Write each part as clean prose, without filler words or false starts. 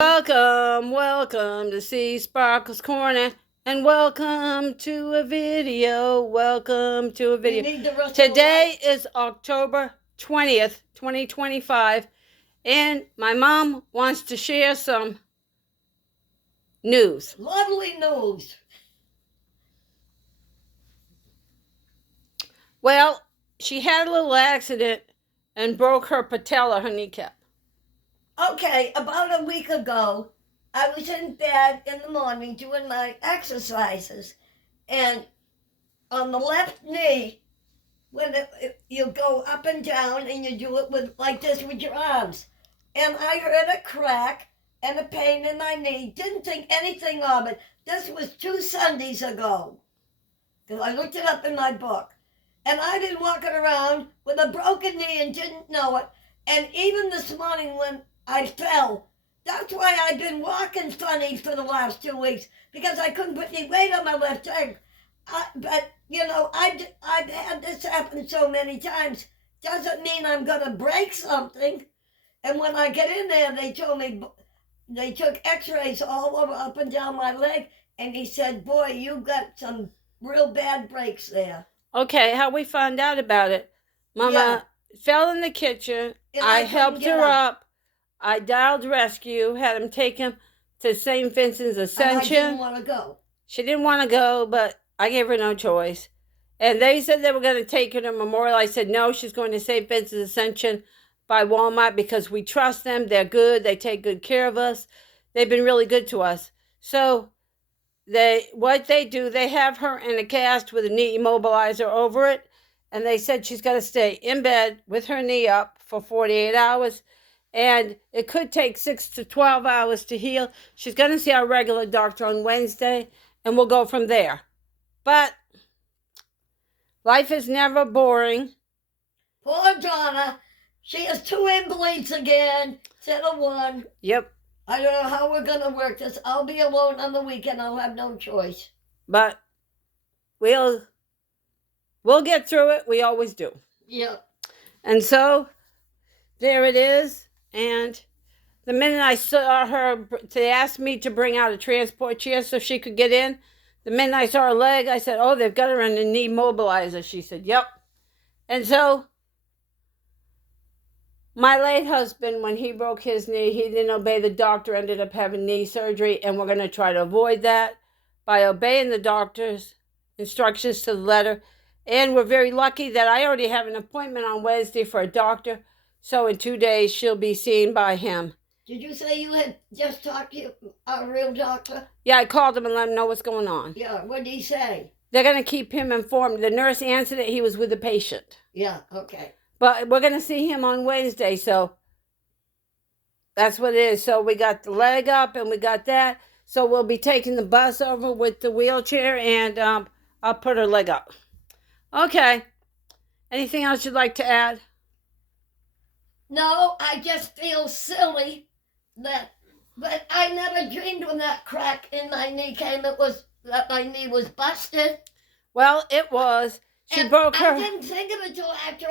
Welcome to See Sparkles Corner, and welcome to a video. Today is October 20th, 2025, and my mom wants to share some news. Lovely news. Well, she had a little accident and broke her patella, her kneecap. Okay, about a week ago, I was in bed in the morning doing my exercises, and on the left knee, when you go up and down and you do it with like this with your arms, and I heard a crack and a pain in my knee. Didn't think anything of it. This was 2 Sundays ago, because I looked it up in my book. And I've been walking around with a broken knee and didn't know it. And even this morning when I fell, that's why I've been walking funny for the last 2 weeks, because I couldn't put any weight on my left leg. But, you know, I've had this happen so many times. Doesn't mean I'm going to break something. And when I get in there, they told me, they took x-rays all over up and down my leg. And he said, boy, you got some real bad breaks there. Okay, how we found out about it. Mama fell in the kitchen. I helped her up. I dialed rescue, had him take him to St. Vincent's Ascension. And I didn't want to go. She didn't want to go, but I gave her no choice. And they said they were going to take her to Memorial. I said, no, she's going to St. Vincent's Ascension by Walmart because we trust them. They're good. They take good care of us. They've been really good to us. So what they do, they have her in a cast with a knee immobilizer over it, and they said she's got to stay in bed with her knee up for 48 hours, and it could take 6 to 12 hours to heal. She's going to see our regular doctor on Wednesday, and we'll go from there. But life is never boring. Poor Donna. She has 2 invalids again instead of 1. Yep. I don't know how we're going to work this. I'll be alone on the weekend. I'll have no choice. But we'll get through it. We always do. Yeah. And so there it is. And the minute I saw her, they asked me to bring out a transport chair so she could get in. The minute I saw her leg, I said, oh, they've got her in a knee mobilizer. She said, yep. And so my late husband, when he broke his knee, he didn't obey the doctor, ended up having knee surgery, and we're going to try to avoid that by obeying the doctor's instructions to the letter. And we're very lucky that I already have an appointment on Wednesday for a doctor, so in 2 days she'll be seen by him. Did you say you had just talked to a real doctor? Yeah, I called him and let him know what's going on. Yeah, what did he say? They're going to keep him informed. The nurse answered it. He was with the patient. Yeah, okay. But we're going to see him on Wednesday, so that's what it is. So we got the leg up and we got that. So we'll be taking the bus over with the wheelchair, and I'll put her leg up. Okay. Anything else you'd like to add? No, I just feel silly but I never dreamed when that crack in my knee came, it was that my knee was busted. Well, it was. She broke her. I didn't think of it until after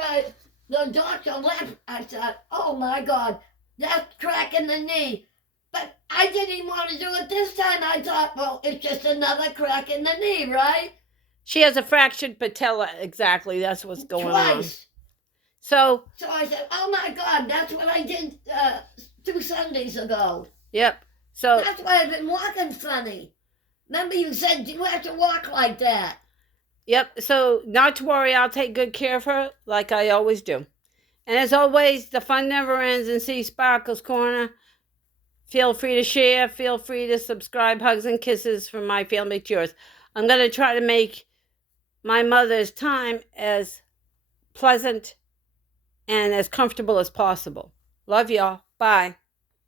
the doctor left. I thought, oh my God, that crack in the knee. But I didn't even want to do it this time. I thought, well, it's just another crack in the knee, right? She has a fractured patella. Exactly. That's what's going on. Twice. So I said, oh my God, that's what I did 2 Sundays ago. Yep. So that's why I've been walking funny. Remember you said you have to walk like that. Yep. So not to worry, I'll take good care of her like I always do. And as always, the fun never ends in See Sparkles Corner. Feel free to share. Feel free to subscribe. Hugs and kisses from my family to yours. I'm going to try to make my mother's time as pleasant and as comfortable as possible. Love y'all. Bye.